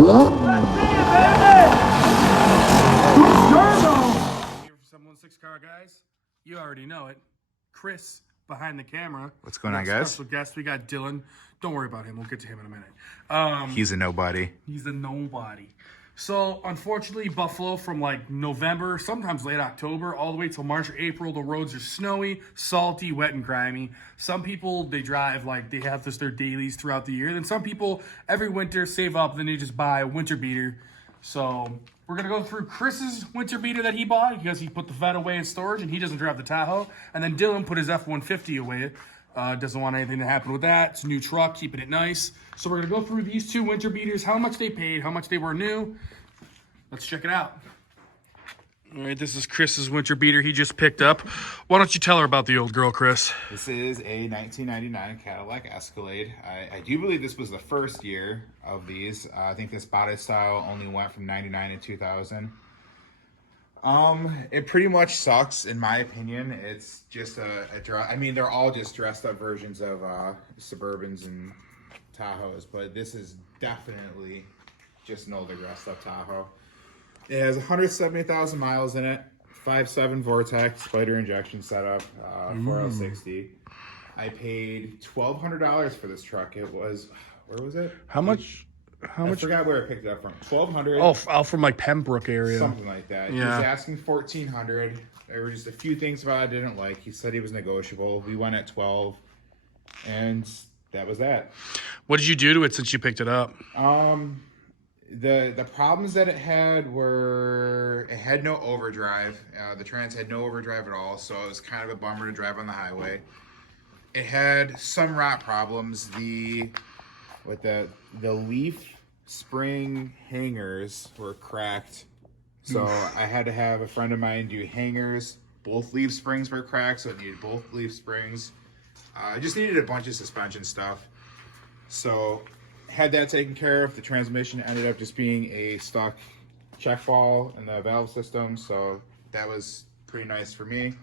Here for 716 Car Guys. You already know it. Chris behind the camera. What's going on, guys? Special guest. We got Dylan. Don't worry about him. We'll get to him in a minute. He's a nobody. He's a nobody. So, unfortunately, Buffalo from like November, sometimes late October, all the way till March or April, the roads are snowy, salty, wet, and grimy. Some people, they drive like they have this their dailies throughout the year. Then some people, every winter, save up, then they just buy a winter beater. So, we're going to go through Chris's winter beater that he bought because he put the Vet away in storage and he doesn't drive the Tahoe. And then Dylan put his F-150 away. Doesn't want anything to happen with that. It's a new truck, keeping it nice. So we're going to go through these two winter beaters, how much they paid, how much they were new. Let's check it out. All right, this is Chris's winter beater he just picked up. Why don't you tell her about the old girl, Chris? This is a 1999 Cadillac Escalade. I do believe this was the first year of these. I think this body style only went from 99 to 2000. It pretty much sucks, in my opinion. It's just I mean, they're all just dressed up versions of Suburbans and Tahoes, but this is definitely just an older dressed up Tahoe. It has 170,000 miles in it, 5.7 Vortex, spider injection setup, 4L60. I paid $1,200 for this truck. It was, where was it? How much? I forgot where I picked it up from. $1,200. Oh, out from like Pembroke area. Something like that. Yeah. He was asking $1,400. There were just a few things about it I didn't like. He said he was negotiable. We went at 12, and that was that. What did you do to it since you picked it up? The problems that it had were it had no overdrive. The Trans had no overdrive at all, so it was kind of a bummer to drive on the highway. It had some rot problems. The leaf spring hangers were cracked, so I had to have a friend of mine do hangers. Both leaf springs were cracked, so it needed both leaf springs. I just needed a bunch of suspension stuff, so had that taken care of. The transmission ended up just being a stock check ball in the valve system, so that was pretty nice for me.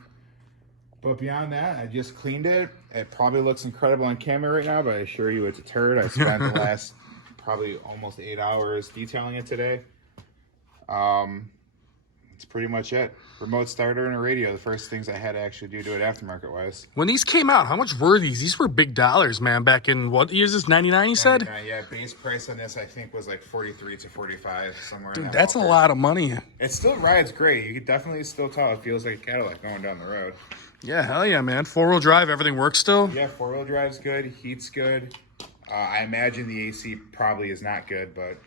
But beyond that, I just cleaned it. It probably looks incredible on camera right now, but I assure you it's a turd. I spent the last probably almost 8 hours detailing it today. It's pretty much it. Remote starter and a radio, the first things I had to actually do to it aftermarket wise. When these came out, how much were these? These were big dollars, man. Back in what year is this? 99, you said? Yeah, base price on this I think was like 43 to 45, somewhere in Dude, that that's a ballpark. lot of money. It still rides great. You can definitely still tell it feels like a Cadillac going down the road. Yeah, hell yeah, man. 4-wheel drive, everything works still? Yeah, 4-wheel drive's good. Heat's good. I imagine the AC probably is not good, but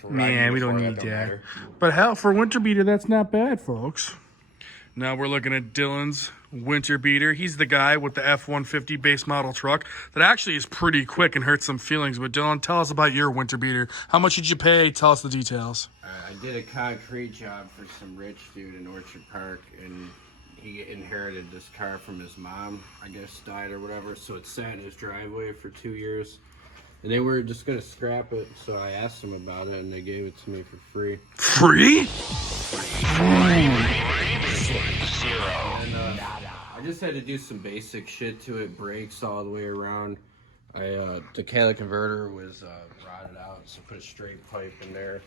for Man, we don't need that. But hell, for a winter beater, that's not bad, folks. Now we're looking at Dylan's winter beater. He's the guy with the F-150 base model truck that actually is pretty quick and hurts some feelings. But Dylan, tell us about your winter beater. How much did you pay? Tell us the details. I did a concrete job for some rich dude in Orchard Park, and he inherited this car from his mom, I guess died or whatever, so it sat in his driveway for 2 years. And they were just going to scrap it, so I asked them about it, and they gave it to me for free. Free? And I just had to do some basic shit to it, brakes all the way around. The catalytic converter was rotted out, so put a straight pipe in there.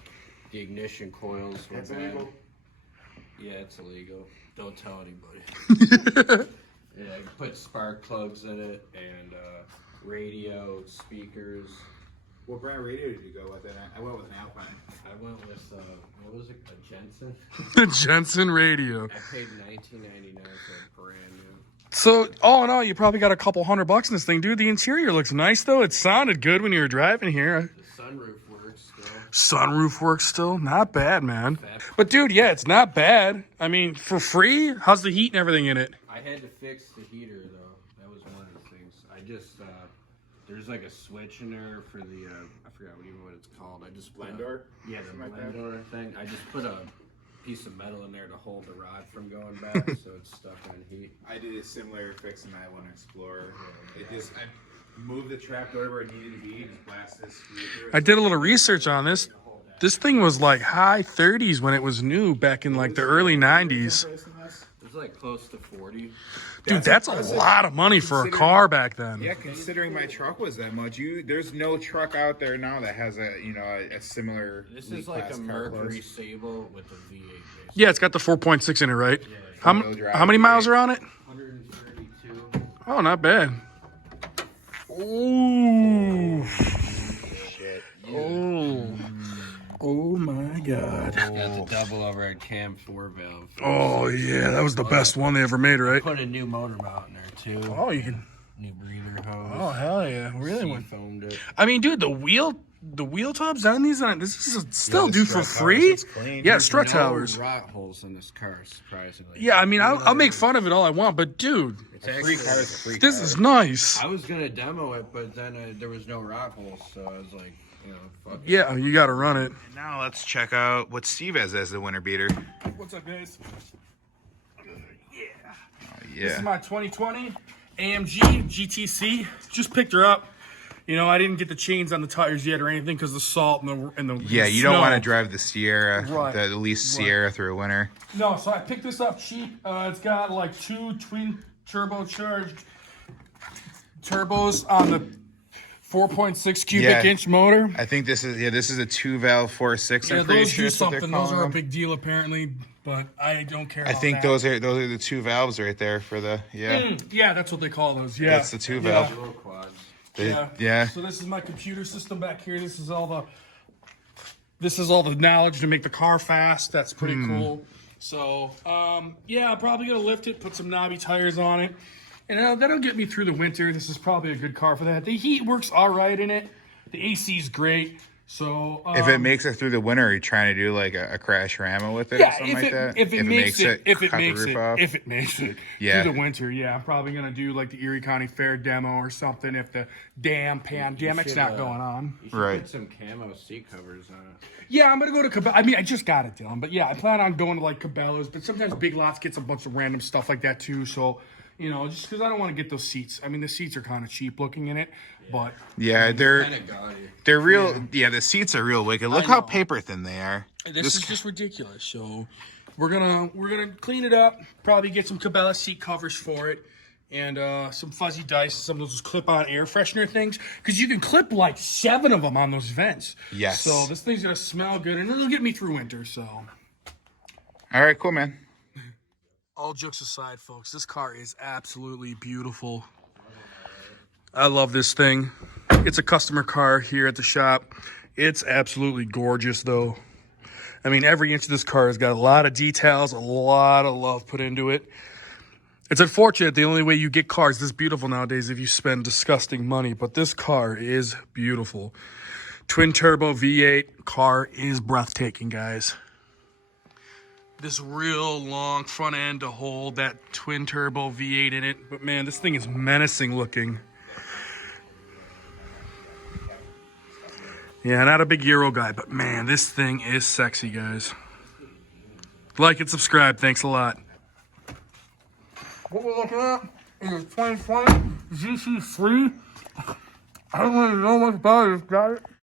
The ignition coils were bad. Yeah, it's illegal. Don't tell anybody. Yeah, I put spark plugs in it, and radio, speakers. What brand radio did you go with? I went with an Alpine. I went with, what was it, a Jensen? The Jensen radio. I paid $19.99 for a brand new. So, all in all, you probably got a couple $100 in this thing, dude. The interior looks nice, though. It sounded good when you were driving here. The sunroof works still. Sunroof works still. Not bad, man. But, dude, yeah, it's not bad. I mean, for free? How's the heat and everything in it? I had to fix the heater, though. That was one of the things. I just, there's like a switch in there for the, I forgot even what it's called. I just put Blendor? Yeah, the Blendor thing. I just put a piece of metal in there to hold the rod from going back, so it's stuck on heat. I did a similar fix in that one Explorer. I moved the trap door where it needed to be, just blast this screw through it. I did a little research on this. This thing was like high 30s when it was new back in like the early 90s. There's was like close to 40. Dude, that's a impressive. lot of money for a car back then. Yeah, considering my truck was that much, there's no truck out there now that has a similar. This elite is like class a car Mercury plus. Sable with a V8 base. Yeah, it's got the 4.6 in it, right? Yeah, How many miles are on it? 132. Oh, not bad. Ooh. Shit. Oh. Oh my God. Got the double overhead cam 4-valve. Oh yeah, that was the best one they ever made, right? Put a new motor mount in there too. Oh, you can. New breather hose. Oh hell yeah, really one. Foamed it. I mean, dude, the wheel tubs on these, this is still the due for strut free. towers, it's clean. Yeah, There's strut No towers. rot holes in this car, surprisingly. Yeah, I mean, I'll make fun of it all I want, but dude, It's A actually, free car is a free this car. is nice. I was gonna demo it, but then there was no rot holes, so I was like, fuck it. Yeah, you got to run it. Now let's check out what Steve has as the winter beater. What's up, guys? This Yeah. is my 2020 AMG GTC. Just picked her up. You know, I didn't get the chains on the tires yet or anything because the salt and the Yeah, you don't want to drive the Sierra, Right. the least Sierra through winter. No, so I picked this up cheap. It's got like 2 twin turbocharged turbos on the 4.6 cubic inch motor. I think this is a 2-valve 4.6. Yeah, I'm pretty those sure do is what they're something. Those calling are a them. big deal apparently, but I don't care. I about think that. those are the 2 valves right there for the Yeah, that's what they call those. Yeah, That's the 2-valve. Dual quads. Yeah. So this is my computer system back here. This is all the knowledge to make the car fast. That's pretty cool. So yeah, I'm probably gonna lift it, put some knobby tires on it, and that'll get me through the winter. This is probably a good car for that. The heat works all right in it. The AC is great. So If it makes it through the winter, are you trying to do like a crash rama with it or something like that? if it makes it off? Yeah. through the winter, yeah, I'm probably gonna do like the Erie County Fair demo or something if the damn pandemic's should, not going on. You should Right. put some camo seat covers on it. Yeah, I'm gonna go to Cabela's. I mean, I just got it, Dylan, but yeah, I plan on going to like Cabela's. But sometimes Big Lots gets a bunch of random stuff like that too. So, you know, just because I don't want to get those seats. I mean, the seats are kind of cheap looking in it, but Yeah, they're Kind of gaudy. real. Yeah, the seats are real wicked. Look how paper thin they are. this is just ridiculous. So, we're gonna clean it up. Probably get some Cabela's seat covers for it, and some fuzzy dice, some of those clip-on air freshener things, because you can clip like 7 of them on those vents. Yes. So this thing's gonna smell good, and it'll get me through winter. So. All right, cool, man. All jokes aside, folks, this car is absolutely beautiful. I love this thing. It's a customer car here at the shop. It's absolutely gorgeous, though. I mean, every inch of this car has got a lot of details, a lot of love put into it. It's unfortunate the only way you get cars this beautiful nowadays is if you spend disgusting money, but this car is beautiful. Twin turbo V8 car is breathtaking, guys. This real long front end to hold that twin turbo V8 in it. But man, this thing is menacing looking. Yeah, not a big Euro guy, but man, this thing is sexy, guys. Like and subscribe. Thanks a lot. What we're looking at is a 2020 GC3. I don't really know much about it. Got it.